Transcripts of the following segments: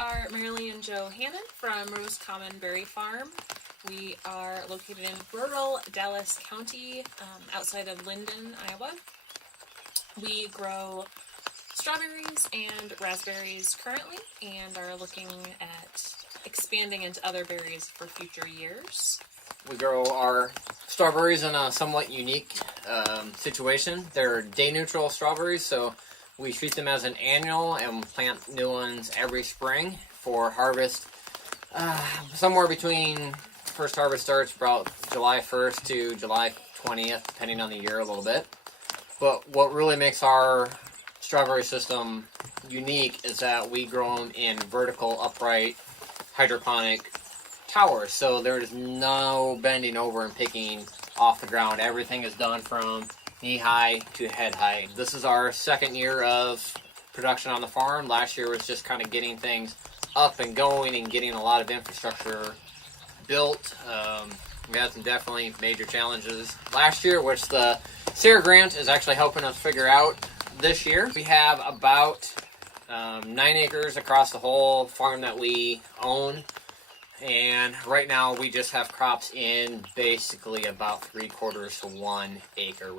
are Marilyn and Joe Hannon from Rose Common Berry Farm. We are located in rural Dallas County, outside of Linden, Iowa. We grow strawberries and raspberries currently, and are looking at expanding into other berries for future years. We grow our strawberries in a somewhat unique situation. They're day-neutral strawberries, so we treat them as an annual and plant new ones every spring for harvest. Somewhere between first harvest starts about July 1st to July 20th, depending on the year a little bit. But what really makes our strawberry system unique is that we grow them in vertical, upright, hydroponic towers. So there's no bending over and picking off the ground. Everything is done from knee-high to head-high. This is our second year of production on the farm. Last year was just kind of getting things up and going and getting a lot of infrastructure built. We had some definitely major challenges last year, which the SARE grant is actually helping us figure out this year. We have about 9 acres across the whole farm that we own, and right now we just have crops in basically about 3/4 to 1 acre.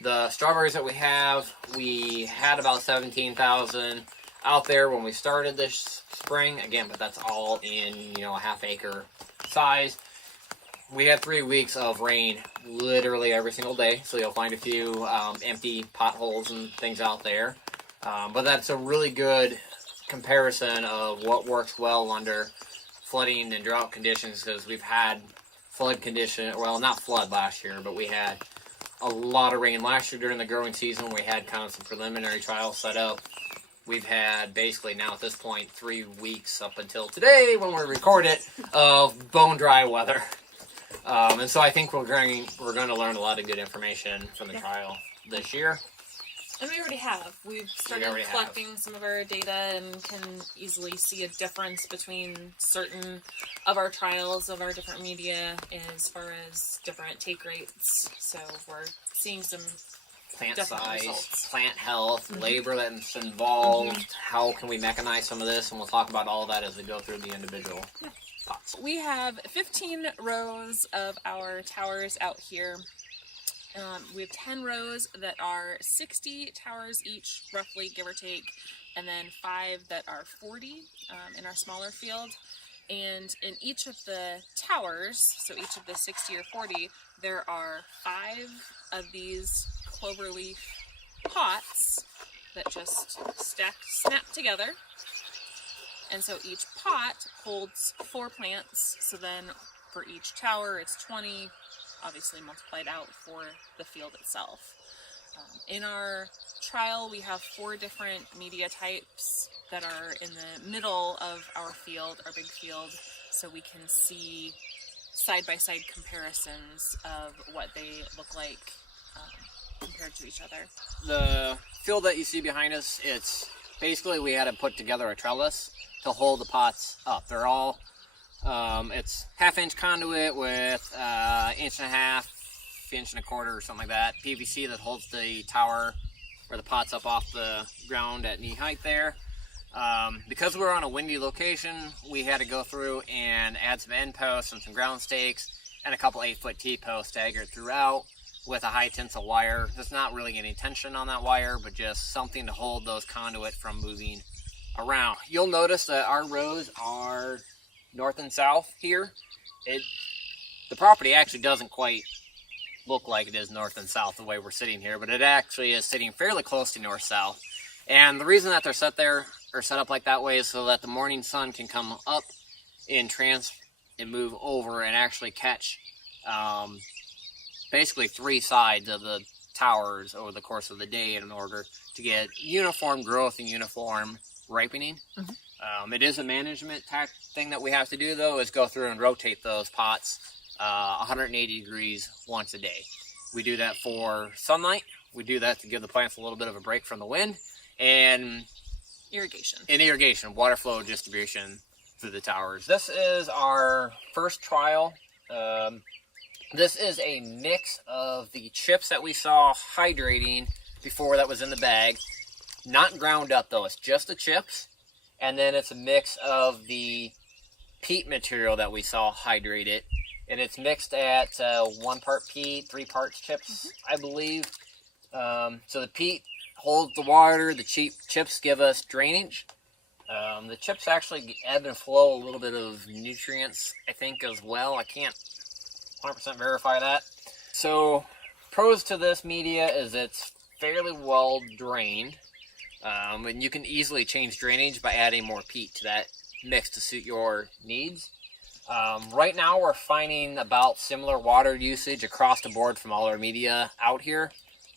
The strawberries that we had about 17,000 out there when we started this spring, again, but that's all in, a half acre size. We had 3 weeks of rain literally every single day, so you'll find a few empty potholes and things out there. But that's a really good comparison of what works well under flooding and drought conditions, because we've had flood condition, well, not flood last year, but we had a lot of rain last year during the growing season. We had kind of some preliminary trials set up. We've had basically now at this point 3 weeks up until today when we record it of bone dry weather. And so I think we're going to learn a lot of good information from the trial this year. And we already have. We've started collecting some of our data and can easily see a difference between certain of our trials of our different media as far as different take rates. So we're seeing some plant size, results. Plant health, labor that's involved, how can we mechanize some of this, and we'll talk about all of that as we go through the individual pots. We have 15 rows of our towers out here. We have 10 rows that are 60 towers each, roughly, give or take, and then 5 that are 40 in our smaller field. And in each of the towers, so each of the 60 or 40, there are 5 of these cloverleaf pots that just snap together. And so each pot holds 4 plants, so then for each tower it's 20, obviously multiplied out for the field itself. In our trial we have 4 different media types that are in the middle of our field, our big field, so we can see side-by-side comparisons of what they look like compared to each other. The field that you see behind us, it's basically we had to put together a trellis to hold the pots up. They're all it's 1/2-inch conduit with 1.5 inch, 1.25 or something like that, PVC that holds the tower or the pots up off the ground at knee height there. Because we were on a windy location, we had to go through and add some end posts and some ground stakes and a couple 8-foot T-posts staggered throughout with a high tensile wire. There's not really any tension on that wire, but just something to hold those conduit from moving around. You'll notice that our rows are north and south here. The property actually doesn't quite look like it is north and south the way we're sitting here, but it actually is sitting fairly close to north-south. And the reason that they're set up like that way is so that the morning sun can come up and move over and actually catch basically 3 sides of the towers over the course of the day in order to get uniform growth and uniform ripening. It is a management thing that we have to do, though, is go through and rotate those pots 180 degrees once a day. We do that for sunlight. We do that to give the plants a little bit of a break from the wind, and irrigation, water flow distribution through the towers. This is our first trial. This is a mix of the chips that we saw hydrating before that was in the bag. Not ground up, though. It's just the chips. and then it's a mix of the peat material that we saw hydrate it, and it's mixed at 1 part peat, 3 parts chips, I believe. So the peat holds the water, the chips give us drainage. The chips actually ebb and flow a little bit of nutrients, I think, as well. I can't 100% verify that. So pros to this media is it's fairly well drained, and you can easily change drainage by adding more peat to that mix to suit your needs. Right now we're finding about similar water usage across the board from all our media out here.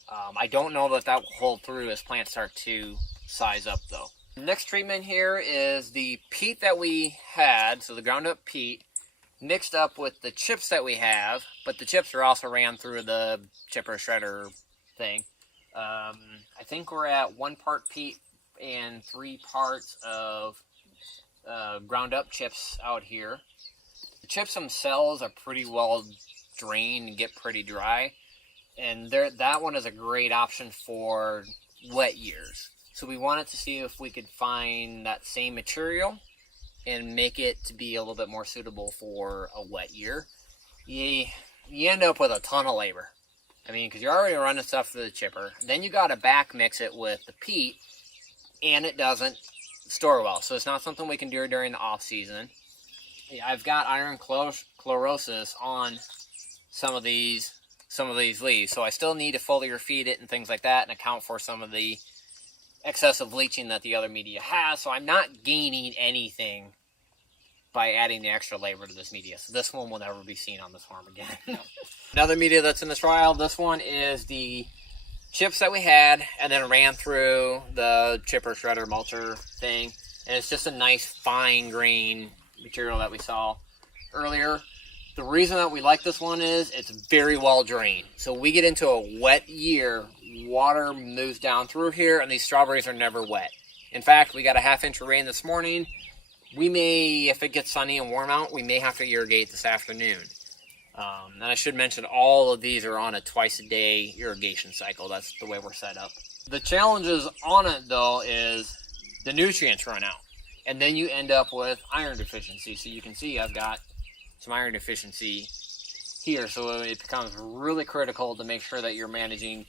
I don't know that will hold through as plants start to size up though. The next treatment here is the peat that we had, so the ground up peat, mixed up with the chips that we have, but the chips are also ran through the chipper shredder thing. I think we're at 1 part peat and 3 parts of ground up chips out here. The chips themselves are pretty well drained and get pretty dry, and that one is a great option for wet years. So we wanted to see if we could find that same material and make it to be a little bit more suitable for a wet year. You end up with a ton of labor. I mean, because you're already running stuff through the chipper. Then you got to back mix it with the peat, and it doesn't store well. So it's not something we can do during the off season. I've got iron chlorosis on some of these leaves, so I still need to foliar feed it and things like that, and account for some of the excessive leaching that the other media has. So I'm not gaining anything by adding the extra labor to this media. So this one will never be seen on this farm again. Another media that's in the trial, this one is the chips that we had and then ran through the chipper shredder mulcher thing. And it's just a nice fine grain material that we saw earlier. The reason that we like this one is it's very well drained. So we get into a wet year, water moves down through here, and these strawberries are never wet. In fact, we got a 1/2 inch of rain this morning. We may, if it gets sunny and warm out, we may have to irrigate this afternoon. And I should mention all of these are on a twice-a-day irrigation cycle. That's the way we're set up. The challenges on it, though, is the nutrients run out. And then you end up with iron deficiency. So you can see I've got some iron deficiency here. So it becomes really critical to make sure that you're managing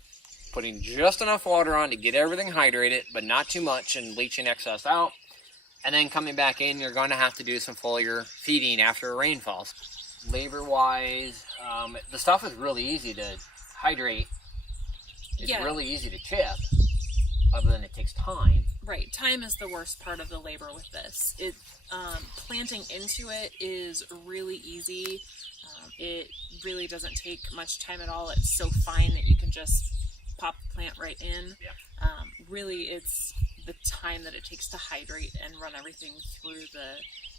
putting just enough water on to get everything hydrated, but not too much and leaching excess out. And then coming back in, you're going to have to do some foliar feeding after rain falls. Labor-wise, the stuff is really easy to hydrate. It's really easy to chip, other than it takes time. Right, time is the worst part of the labor with this. Planting into it is really easy. It really doesn't take much time at all. It's so fine that you can just pop the plant right in. Yeah. Really, it's the time that it takes to hydrate and run everything through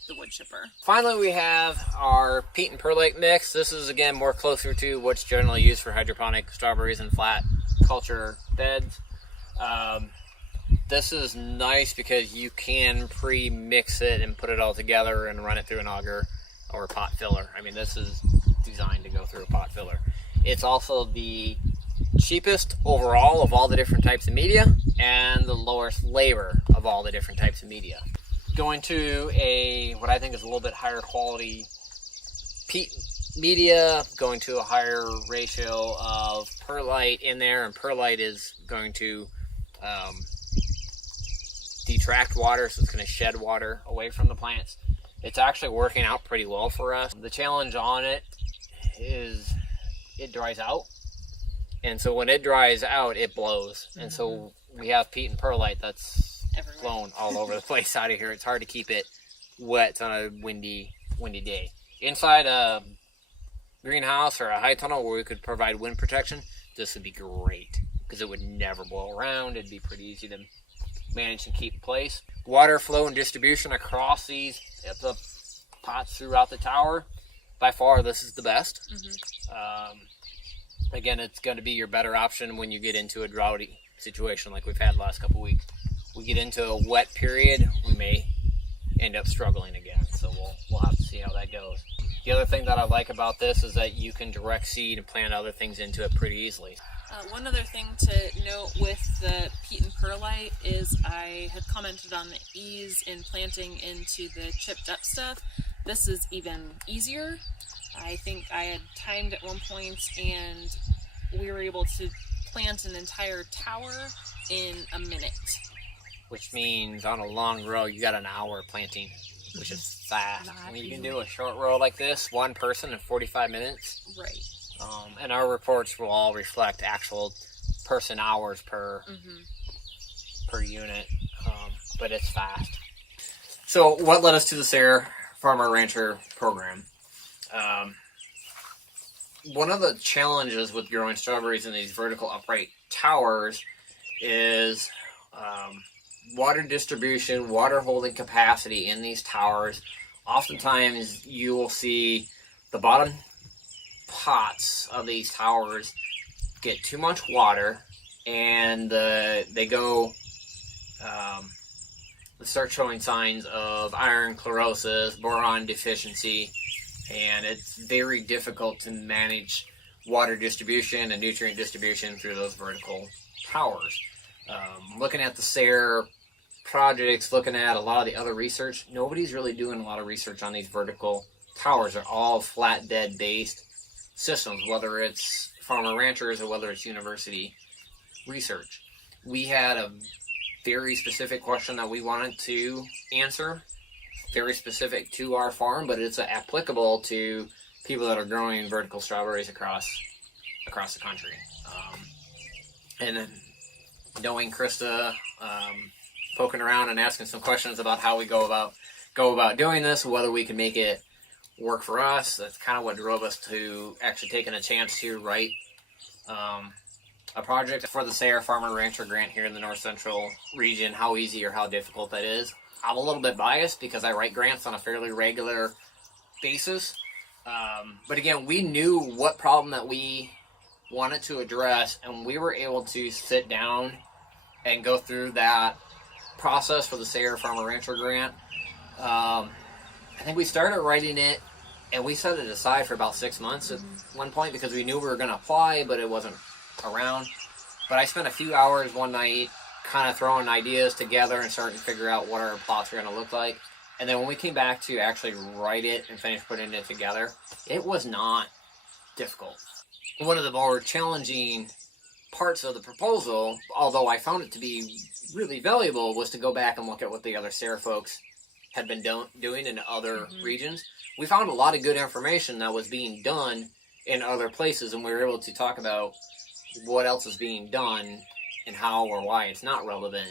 the wood chipper. Finally, we have our peat and perlite mix. This is, again, more closer to what's generally used for hydroponic strawberries and flat culture beds. This is nice because you can pre-mix it and put it all together and run it through an auger or a pot filler. I mean, this is designed to go through a pot filler. It's also the cheapest overall of all the different types of media and the lowest labor of all the different types of media. Going to what I think is a little bit higher quality peat media, going to a higher ratio of perlite in there, and perlite is going to detract water, so it's going to shed water away from the plants. It's actually working out pretty well for us. The challenge on it is it dries out, and so when it dries out, it blows. And so we have peat and perlite that's flown all over the place out of here. It's hard to keep it wet on a windy day. Inside a greenhouse or a high tunnel where we could provide wind protection, this would be great because it would never blow around. It'd be pretty easy to manage and keep in place. Water flow and distribution across the pots throughout the tower. By far, this is the best. Again, it's going to be your better option when you get into a droughty situation like we've had the last couple weeks. We get into a wet period, we may end up struggling again. So we'll have to see how that goes. The other thing that I like about this is that you can direct seed and plant other things into it pretty easily. One other thing to note with the peat and perlite is I had commented on the ease in planting into the chipped up stuff. This is even easier. I think I had timed at one point and we were able to plant an entire tower in a minute. Which means on a long row you got an hour planting, which is fast. When you can do a short row like this, one person in 45 minutes. Right. And our reports will all reflect actual person hours per unit, but it's fast. So what led us to the SARE Farmer Rancher program? One of the challenges with growing strawberries in these vertical upright towers is water distribution, water holding capacity in these towers. Oftentimes you will see the bottom pots of these towers get too much water and they start showing signs of iron chlorosis, boron deficiency, and it's very difficult to manage water distribution and nutrient distribution through those vertical towers. Looking at the SARE projects, looking at a lot of the other research, nobody's really doing a lot of research on these vertical towers. They're all flat bed based systems, whether it's farmer ranchers or whether it's university research. We had a very specific question that we wanted to answer, very specific to our farm, but it's applicable to people that are growing vertical strawberries across the country. And then knowing Krista, poking around and asking some questions about how we go about doing this, whether we can make it work for us. That's kind of what drove us to actually taking a chance to write a project for the SARE Farmer Rancher grant here in the North Central region. How easy or how difficult that is. I'm a little bit biased because I write grants on a fairly regular basis. But again, we knew what problem that we wanted to address, and we were able to sit down and go through that process for the SARE Farmer Rancher grant. I think we started writing it and we set it aside for about 6 months at one point because we knew we were going to apply, but it wasn't around. But I spent a few hours one night kind of throwing ideas together and starting to figure out what our plots were going to look like. And then when we came back to actually write it and finish putting it together, it was not difficult. One of the more challenging parts of the proposal, although I found it to be really valuable, was to go back and look at what the other SARE folks had been doing in other regions. We found a lot of good information that was being done in other places, and we were able to talk about what else is being done and how or why it's not relevant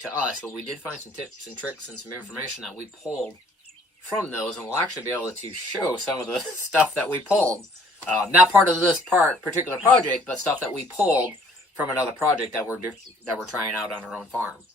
to us. But we did find some tips and tricks and some information that we pulled from those, and we'll actually be able to show some of the stuff that we pulled. Not part of this particular project, but stuff that we pulled from another project that we're trying out on our own farm.